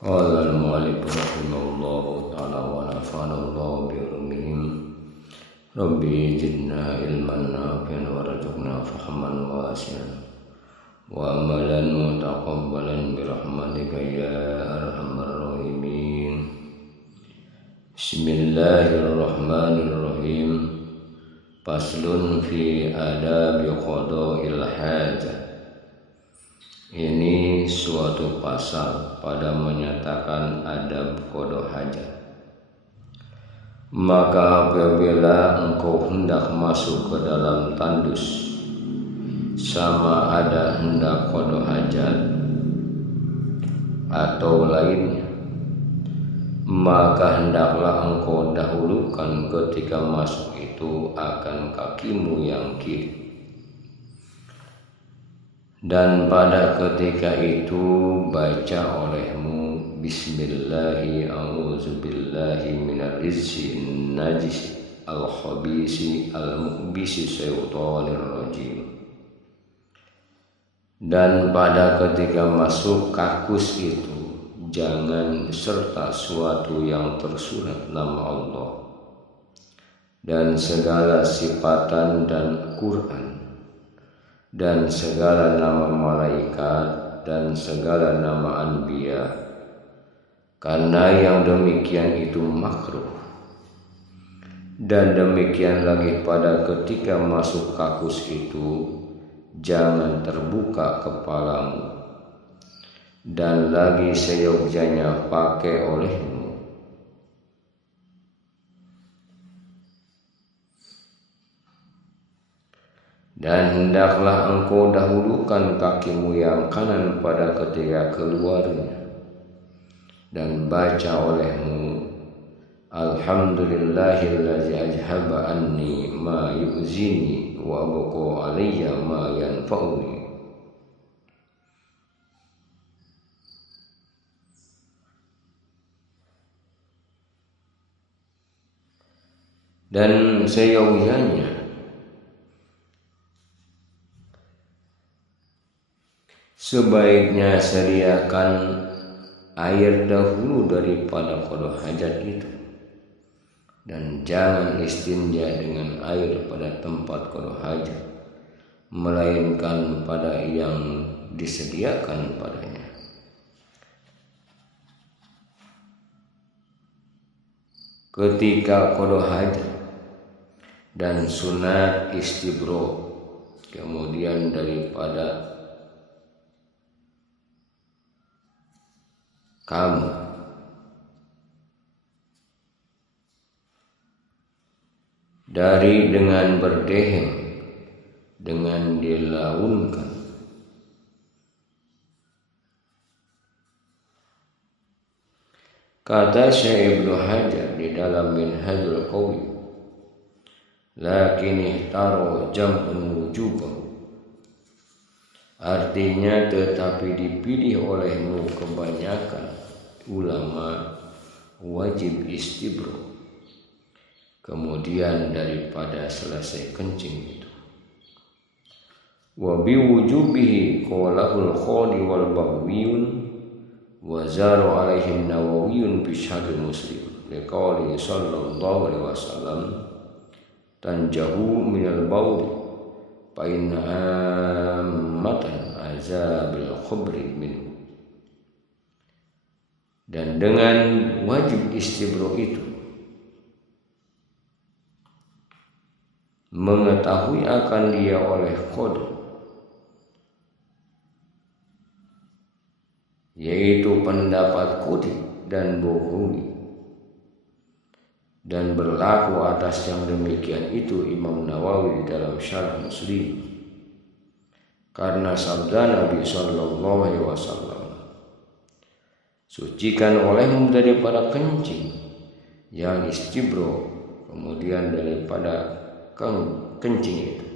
Qala al-mu'allif rahimahullahu ta'ala wa nafa'ana Allah bi ulumihim. Rabbi zidna ilman nafi'an warzuqna fahman wasi'an wa amalan mutaqabbalan bi rahmatika ya arhamar rahimin. Bismillahirrahmanirrahim. Faslun fi adabi qada'il hajah. Ini suatu pasal pada menyatakan adab qada hajat. Maka apabila engkau hendak masuk ke dalam tandus, sama ada hendak qada hajat atau lainnya, maka hendaklah engkau dahulukan ketika masuk itu akan kakimu yang kiri. Dan pada ketika itu baca olehmu Bismillahi a'udzubillahi minar rizqi najis al-khabisi al-muqbisi syaitanir rajim. Dan pada ketika masuk kakus itu jangan serta suatu yang tersurat nama Allah dan segala sifatan dan Quran dan segala nama malaikat dan segala nama anbiya, karena yang demikian itu makruh. Dan demikian lagi pada ketika masuk kakus itu jangan terbuka kepalamu, dan lagi seyogyanya pakai olehmu. Dan hendaklah engkau dahulukan kakimu yang kanan pada ketika keluarnya, dan baca olehmu Alhamdulillahillazi ajhaba anni ma yu'zini wa abqa alayya ma yanfa'uni. Dan seyogyanya sebaiknya sediakan air dahulu daripada qada hajat itu, dan jangan istinja dengan air pada tempat qada hajat, melainkan pada yang disediakan padanya. Ketika qada hajat dan sunat istibro, kemudian daripada kamu dari dengan berdehem, dengan dilaunkan, kata Syekh Ibnu Hajar di dalam Minhajul Qawi, lakin ihtaro jam'un wujubah, artinya tetapi dipilih olehmu kebanyakan ulama wajib istibro, kemudian daripada selesai kencing itu. Wa biwujubihi qawlahul khali wal bahwiyun wa zaru alaihi nawawiyun fi syarh Muslim liqawli sallallahu alaihi wasallam tanjahu minal bauli fa inna ammatan azabil khubri minhu. Dan dengan wajib istibro itu mengetahui akan dia oleh qada, yaitu pendapat qudi dan bukhari, dan berlaku atas yang demikian itu Imam Nawawi di dalam syarh Muslim, karena sabda Nabi sallallahu alaihi wasallam, sucikan olehmu daripada kencing yang istibro, kemudian daripada kencing itu.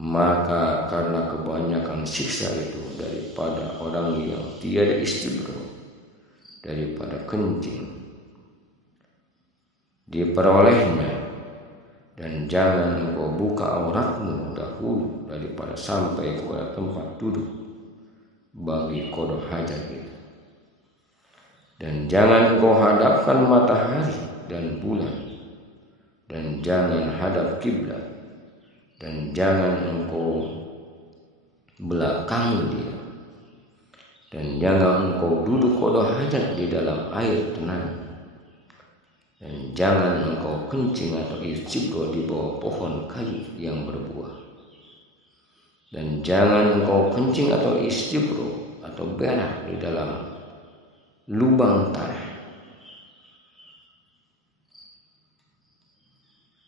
Maka karena kebanyakan siksa itu daripada orang yang tiada istibro, daripada kencing diperolehnya, dan jangan engkau buka auratmu dahulu daripada sampai kepada tempat duduk bagi qada hajat itu. Dan jangan engkau hadapkan matahari dan bulan, dan jangan hadap kiblat, dan jangan engkau belakangi dia, dan jangan engkau duduk qada hajat di dalam air tenang, dan jangan engkau kencing atau istibro di bawah pohon kayu yang berbuah, dan jangan engkau kencing atau istibro atau berak di dalam lubang tanah,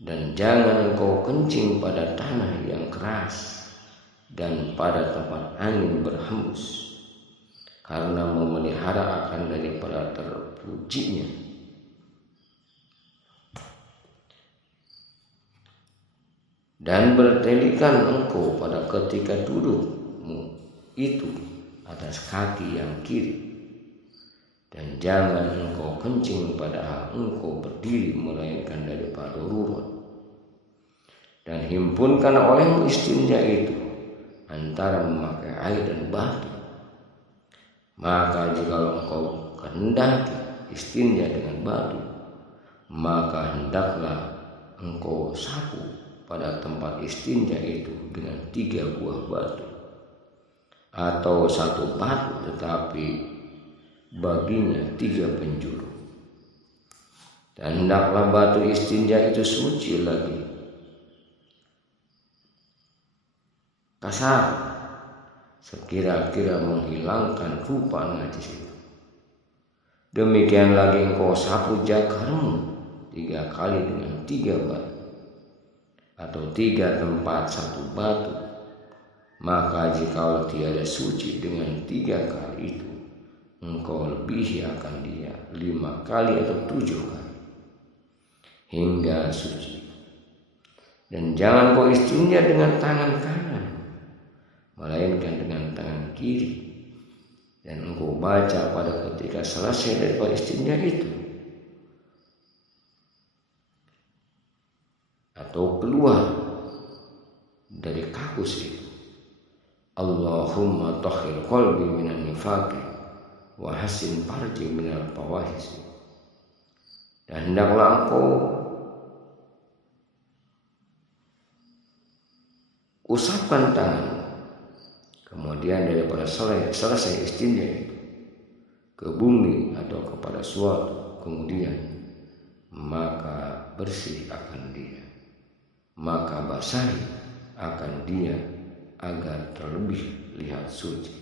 dan jangan engkau kencing pada tanah yang keras dan pada tempat angin berhembus, karena memelihara akan daripada terpujinya. Dan bertelikan engkau pada ketika dudukmu itu atas kaki yang kiri, dan jangan engkau kencing pada engkau berdiri melainkan daripada darurat. Dan himpunkan olehmu istinja itu antara memakai air dan batu. Maka jika engkau kehendaki istinja dengan batu, maka hendaklah engkau sapu pada tempat istinja itu dengan 3 buah batu, atau 1 batu tetapi baginya 3 penjuru. Dan hendaklah batu istinja itu suci lagi kasar, sekira-kira menghilangkan rupa najis itu. Demikian lagi engkau sapu jakarmu 3 kali dengan 3 batu, atau 3 tempat 1 batu. Maka jika tiada suci dengan 3 kali itu, engkau lebihi akan dia 5 kali atau 7 kali hingga suci. Dan jangan kau istinja dengan tangan kanan, melainkan dengan tangan kiri. Dan engkau baca pada ketika selesai daripada istinja itu, atau keluar dari kakus itu, Allahumma tahhir qalbi minan nifaqi wa hasin farji minal fawahis. Dan hendaklah engkau usapkan tangan, kemudian daripada selesai istinja itu, ke bumi atau kepada suatu, kemudian maka bersih akan dia, maka basahi akan dia agar terlebih lihat suci.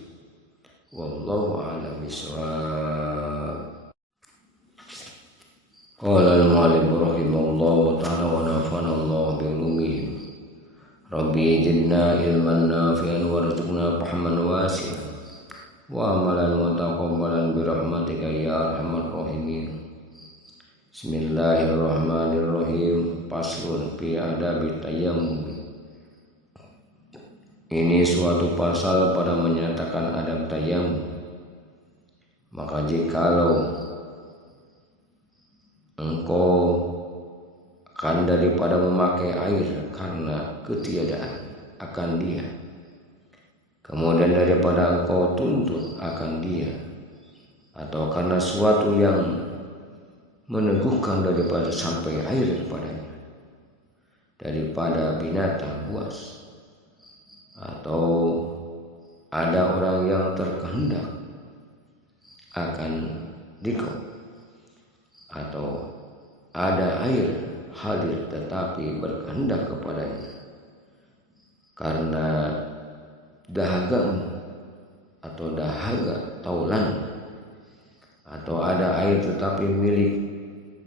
Wallahu a'lam bishawab. Qala al-mu'allif rahimahullah ta'ala wa nafa'ana Allah bi ulumihim. Rabbi zidna ilman nafi'an warzuqna fahman wasi'an wa amalan mutaqabbalan bi rahmatika ya arhamar rahimin. Bismillahirrahmanirrahim. Faslun fi adabi tayammum. Ini suatu pasal pada menyatakan adab tayammum. Maka jikalau engkau akan daripada memakai air karena ketiadaan akan dia, kemudian daripada engkau tuntut akan dia, atau karena suatu yang meneguhkan daripada sampai air kepadanya, daripada binatang buas, atau ada orang yang terkehendak akan dikau, atau ada air hadir tetapi berkehendak kepadanya karena dahagamu atau dahaga taulan, atau ada air tetapi milik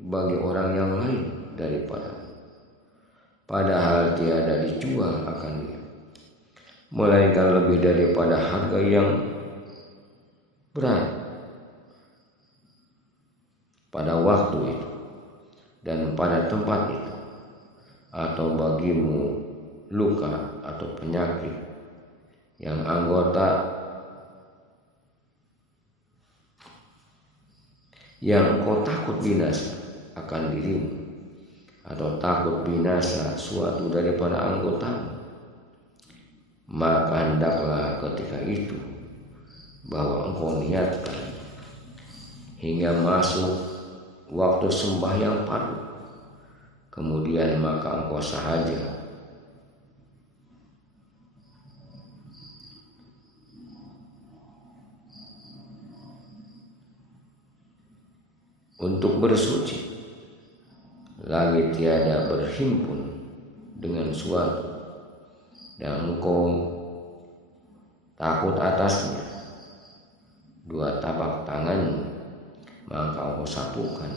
bagi orang yang lain daripada, padahal tiada dijual akan dia, melainkan lebih daripada harga yang berat pada waktu itu dan pada tempat itu, atau bagimu luka atau penyakit yang anggota yang kau takut binasa akan dirimu, atau takut binasa suatu daripada anggotamu, maka hendaklah ketika itu bahwa engkau niatkan hingga masuk waktu sembahyang fardu. Kemudian maka engkau sahaja untuk bersuci, lagi tiada berhimpun dengan suatu dan engkau takut atasnya, dua tapak tanganmu maka engkau sapukan.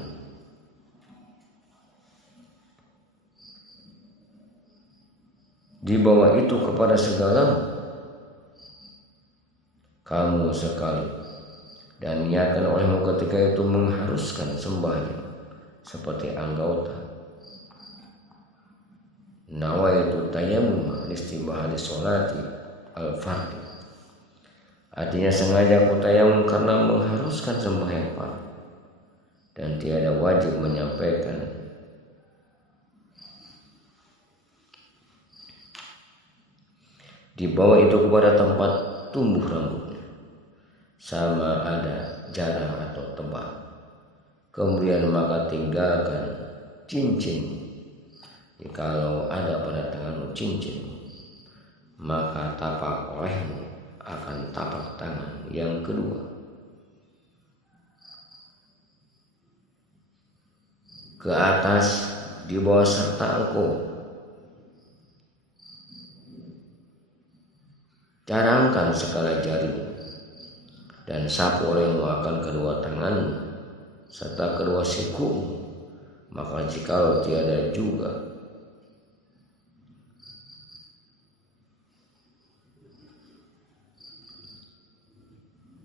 Di bawah itu kepada segala kamu sekali, dan niatkan olehmu ketika itu mengharuskan sembahyang seperti anggota. Nawaitu tayammum istibahati sholati al-fardhi. Artinya sengaja aku tayamum karena mengharuskan sembahyang fardu dan tiada wajib menyampaikan. Di bawah itu kepada tempat tumbuh rambutnya, sama ada jarang atau tebal. Kemudian maka tinggalkan cincin. Jikalau ada pada tanganmu cincin, maka tapak olehmu akan tapak tangan yang kedua. Ke atas, di bawah serta engkau carangkan segala jari dan sapu olehmu akan kedua tanganmu serta kedua sikumu. Maka jikalau tiada juga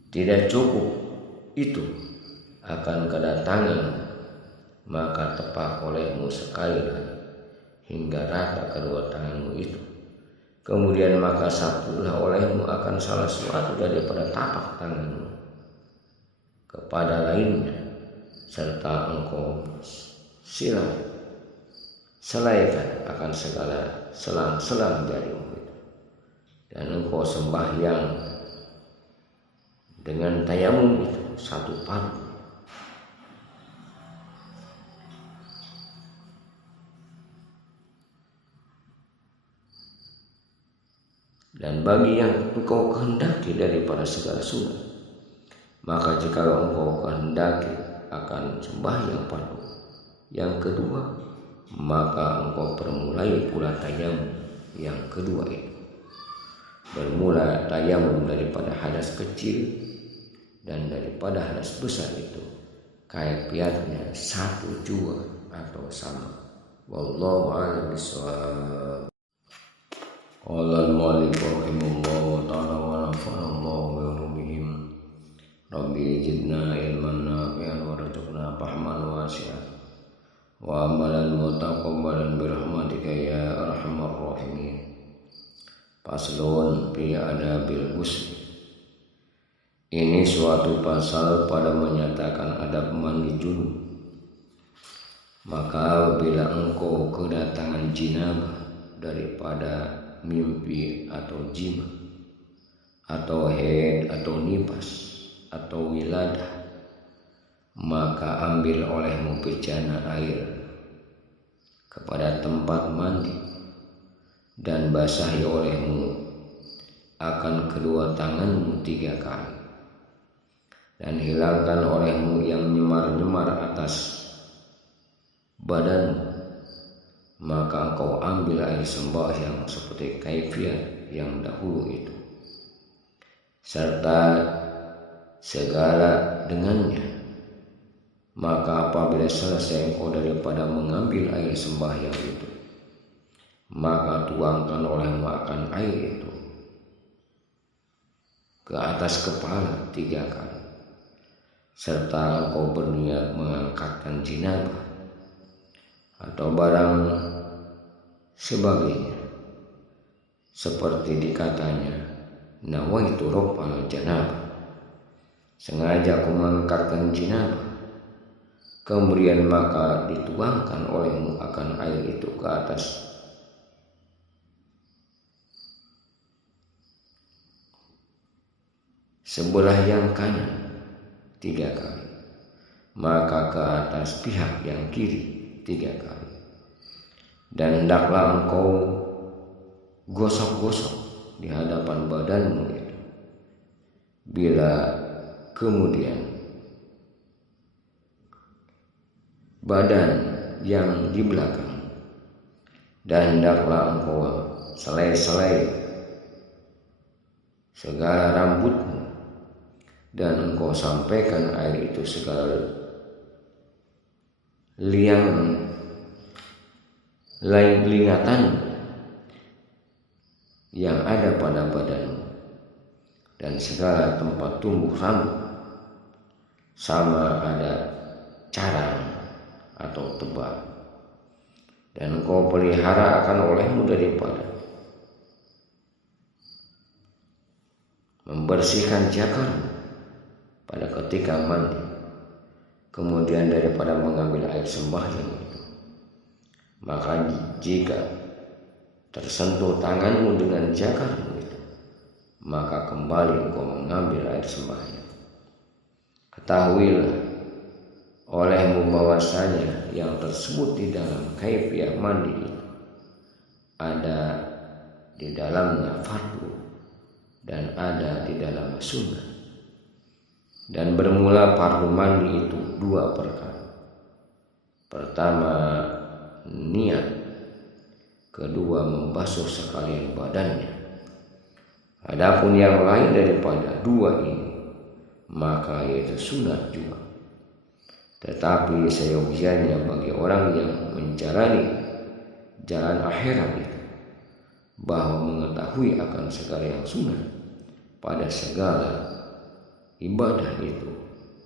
tidak cukup itu akan kedatangan, maka tepak olehmu sekali lagi hingga rata kedua tanganmu itu. Kemudian maka sapulah olehmu akan salah suatu daripada tapak tanganmu kepada lainnya, serta engkau selaikan akan segala selang-selang jarimu itu, dan engkau sembahyang dengan tayamum itu satu fardu. Dan bagi yang engkau kehendaki daripada segala sunat, maka jikalau engkau kehendaki akan sembahyang fardu yang kedua, maka engkau permulai pula tayamum yang kedua itu. Bermula tayamum daripada hadas kecil dan daripada hadas besar itu kaifiatnya satu jua atau sama. Wallahu a'lam bishawab. Qala al-mu'allif rahimahullah ta'ala wa nafa'allahu bi ulumihim. Rabbi zidna ilman nafi'an warzuqna fahman wasi'an wa amalan mutaqabbalan bi rahmatika ya arhamar rahimin. Faslun fi adabil ghusl. Ini suatu pasal pada menyatakan adab mandi junub. Maka bila engkau kedatangan jinabah daripada mimpi atau jima, atau haid atau nifas atau wiladah, maka ambil olehmu bejana air kepada tempat mandi dan basahi olehmu akan kedua tanganmu 3 kali, dan hilangkan olehmu yang nyemar-nyemar atas badanmu. Maka engkau ambil air sembahyang seperti kaifiat yang dahulu itu, serta segala dengannya. Maka apabila selesai engkau daripada mengambil air sembahyang itu, maka tuangkan olehmu akan air itu ke atas kepala 3 kali, serta engkau berniat mengangkatkan jinabah atau barang sebagainya, seperti dikatanya nawaitu raf'al janabah, sengaja aku mengangkatkan jinabah. Kemudian maka dituangkan olehmu akan air itu ke atas sebelah yang kanan 3 kali, maka ke atas pihak yang kiri 3 kali. Dan hendaklah engkau gosok-gosok di hadapan badanmu itu. Bila kemudian badan yang di belakang, dan hendaklah engkau selai-selai segala rambutmu, dan engkau sampaikan air itu segala lingatan yang ada pada badanmu, dan segala tempat tumbuh rambut, sama ada carang atau tebal, dan engkau pelihara akan olehmu daripada membersihkan jakarmu pada ketika mandi, kemudian daripada mengambil air sembahyang itu. Maka jika tersentuh tanganmu dengan jakarmu itu, maka kembali engkau mengambil air sembahyang. Ketahuilah olehmu bahwasanya yang tersebut di dalam kaifiah mandi itu ada di dalamnya fardu dan ada di dalam sunnah. Dan bermula fardu mandi itu 2 perkara. Pertama, niat. Kedua, membasuh sekalian badannya. Adapun yang lain daripada 2 ini, maka yaitu sunat juga. Tetapi seyogianya bagi orang yang menjalani jalan akhirat itu, bahwa mengetahui akan segala yang sunat pada segala ibadah itu,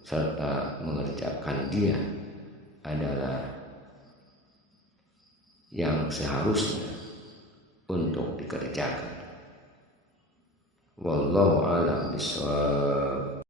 serta mengerjakan dia adalah yang seharusnya untuk dikerjakan. Wallahu a'lam bishawab.